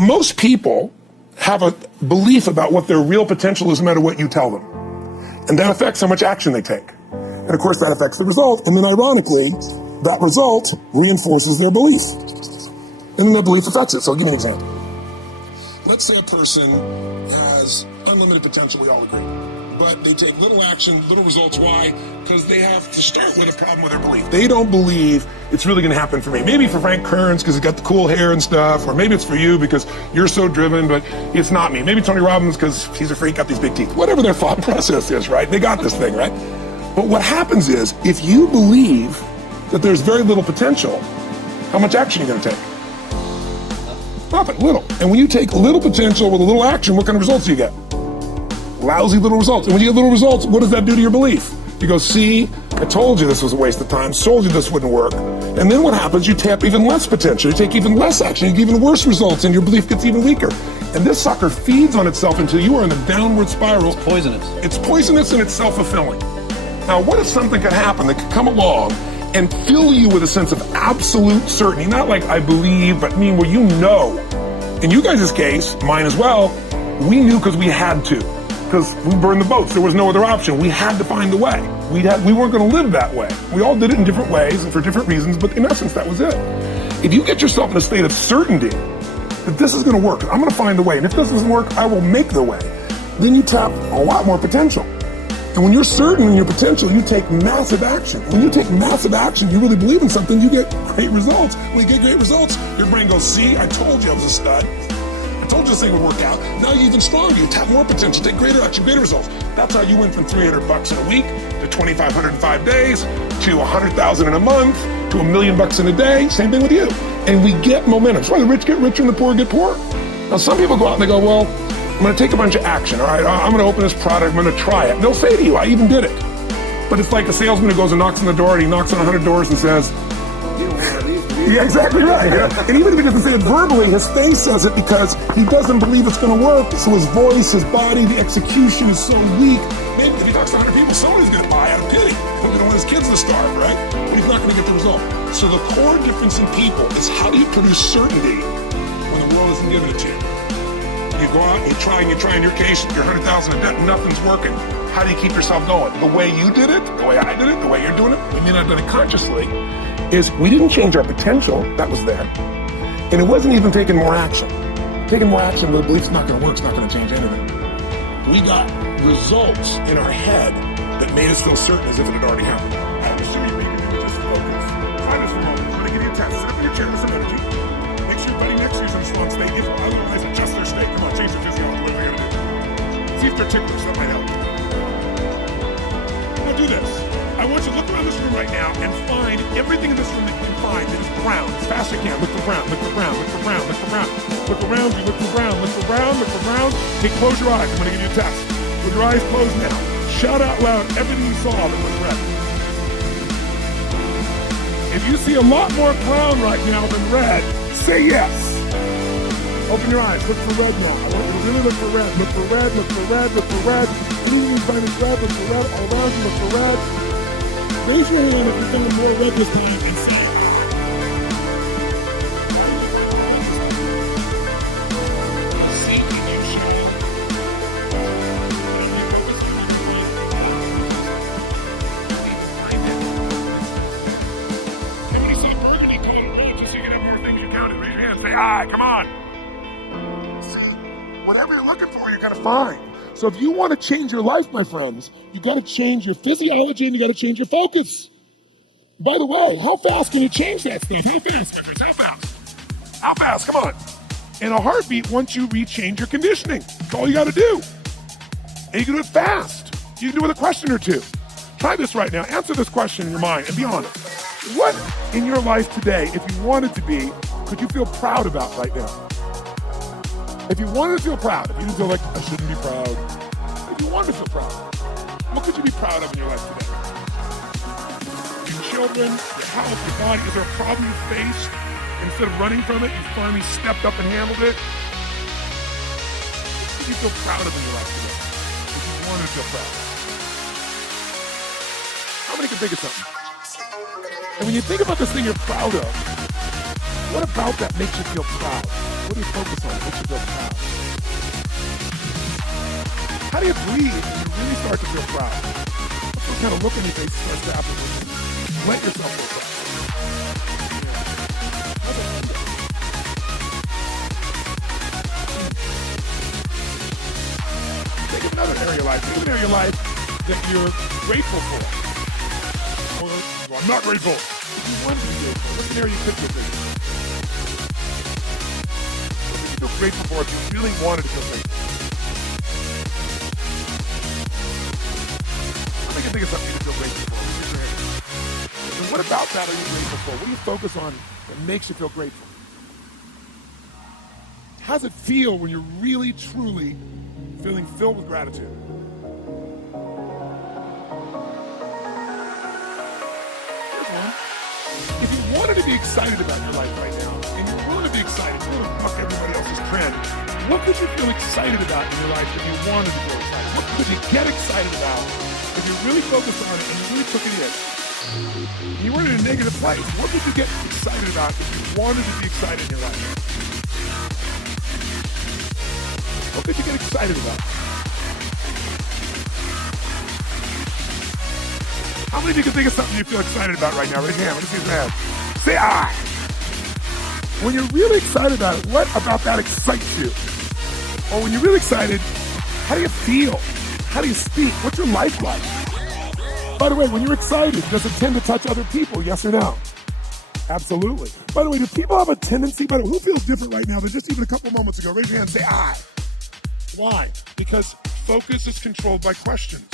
Most people have a belief about what their real potential is no matter what you tell them. And that affects how much action they take. And of course that affects the result. And then ironically, that result reinforces their belief. And then their belief affects it. So I'll give you an example. Let's say a person has unlimited potential, we all agree. But they take little action, little results. Why? Because they have to start with a problem with their belief. They don't believe it's really going to happen for me. Maybe for Frank Kearns because he's got the cool hair and stuff, or maybe it's for you because you're so driven, but it's not me. Maybe Tony Robbins because he's a freak, got these big teeth. Whatever their thought process is, right? They got this thing, right? But what happens is, if you believe that there's very little potential, how much action are you going to take? Nothing, little. And when you take little potential with a little action, what kind of results do you get? Lousy little results. And when you get little results, what does that do to your belief? You go, see, I told you this was a waste of time, told you this wouldn't work. And then what happens? You tap even less potential, you take even less action, you get even worse results, and your belief gets even weaker. And this sucker feeds on itself until you are in a downward spiral. It's poisonous. It's poisonous and it's self-fulfilling. Now, what if something could happen that could come along and fill you with a sense of absolute certainty? Not like I believe, but where you know. In you guys' case, mine as well, we knew because we had to. Because we burned the boats. There was no other option. We had to find a way. We weren't going to live that way. We all did it in different ways and for different reasons, but in essence, that was it. If you get yourself in a state of certainty that this is going to work, I'm going to find a way, and if this doesn't work, I will make the way, then you tap a lot more potential. And when you're certain in your potential, you take massive action. When you take massive action, you really believe in something, you get great results. When you get great results, your brain goes, see, I told you I was a stud. I told you this thing would work out. Now you're even stronger. You tap more potential, take greater action, greater results. That's how you went from $300 in a week to $2,500 in 5 days to $100,000 in a month to $1 million in a day. Same thing with you. And we get momentum. That's why the rich get richer and the poor get poorer. Now some people go out and they go, well, I'm going to take a bunch of action. All right, I'm going to open this product. I'm going to try it. And they'll say to you, I even did it. But it's like a salesman who goes and knocks on the door and he knocks on 100 doors and says, yeah, exactly right. Yeah. And even if he doesn't say it verbally, his face says it because he doesn't believe it's going to work. So his voice, his body, the execution is so weak. Maybe if he talks to 100 people, somebody's going to buy out of pity. He don't want his kids to starve, right? But he's not going to get the result. So the core difference in people is how do you produce certainty when the world isn't giving it to you? You go out and you try in your case, you're 100,000 in debt and nothing's working. How do you keep yourself going? The way you did it, the way I did it, the way you're doing it, we may not have done it consciously, is we didn't change our potential, that was there. And it wasn't even taking more action. Taking more action, the belief's not gonna work, it's not gonna change anything. We got results in our head that made us feel certain as if it had already happened. I'm assuming you can just focus. Try this for a moment. I'm gonna give you a test. Sit up in your chair with some energy. Make sure your buddy next to you is in a strong state. If otherwise, adjust their state. Come on, change their physiology. What are they gonna do? See if they're ticklers, that might help. Now do this. I want you to look around this room right now and find everything in this room that you can find that is brown. As fast as you can. Look for brown, look for brown, look for brown, look for brown. Look around you, look for brown, look for brown, look for brown. Hey, close your eyes. I'm gonna give you a test. With your eyes closed now, shout out loud everything you saw that was red. If you see a lot more brown right now than red, say yes. Open your eyes, look for red now. I want you to really look for red. Look for red, look for red, look for red. Anything you find is red, look for red. All around you, look for red. Raise your hand if you're feeling more red this time and say come on. See, whatever you're looking for, you're going to find. So if you want to change your life, my friends, you got to change your physiology and you got to change your focus. By the way, how fast can you change that stuff? How fast, my friends? How fast? How fast? Come on. In a heartbeat, once you rechange your conditioning, that's all you got to do. And you can do it fast. You can do it with a question or two. Try this right now. Answer this question in your mind and be honest. What in your life today, if you wanted to be, could you feel proud about right now? If you wanted to feel proud, if you didn't feel like, I shouldn't be proud. If you wanted to feel proud, what could you be proud of in your life today? Your children, your health, your body. Is there a problem you faced? Instead of running from it, you finally stepped up and handled it? What could you feel proud of in your life today? If you wanted to feel proud. How many can think of something? And when you think about this thing you're proud of, what about that makes you feel proud? What do you focus on? What makes you feel proud? How do you breathe when you really start to feel proud? What kind of look on your face starts to happen when you let yourself feel proud? How's that feel? Think of another area of your life. Think of an area of your life that you're grateful for. Or, well, I'm not grateful. If you want to be grateful, what's an area you could feel grateful for? What would you feel grateful for if you really wanted to feel grateful? I think of something to feel grateful for. And what about that are you grateful for? What do you focus on that makes you feel grateful? How does it feel when you're really, truly feeling filled with gratitude? Here's one. If you wanted to be excited about your life right now, and you're willing to be excited, you want to buck everybody else's trend, what could you feel excited about in your life if you wanted to feel excited? What could you get excited about if you really focused on it and you really took it in? You weren't in a negative place. What could you get excited about if you wanted to be excited in your life? What could you get excited about? How many of you can think of something you feel excited about right now? Raise your hand. Let me see his hand. Say I. When you're really excited about it, what about that excites you? Or when you're really excited, how do you feel? How do you speak? What's your life like? By the way, when you're excited, does it tend to touch other people? Yes or no? Absolutely. By the way, do people have a tendency, who feels different right now than just even a couple moments ago? Raise your hand and say I. Why? Because focus is controlled by questions.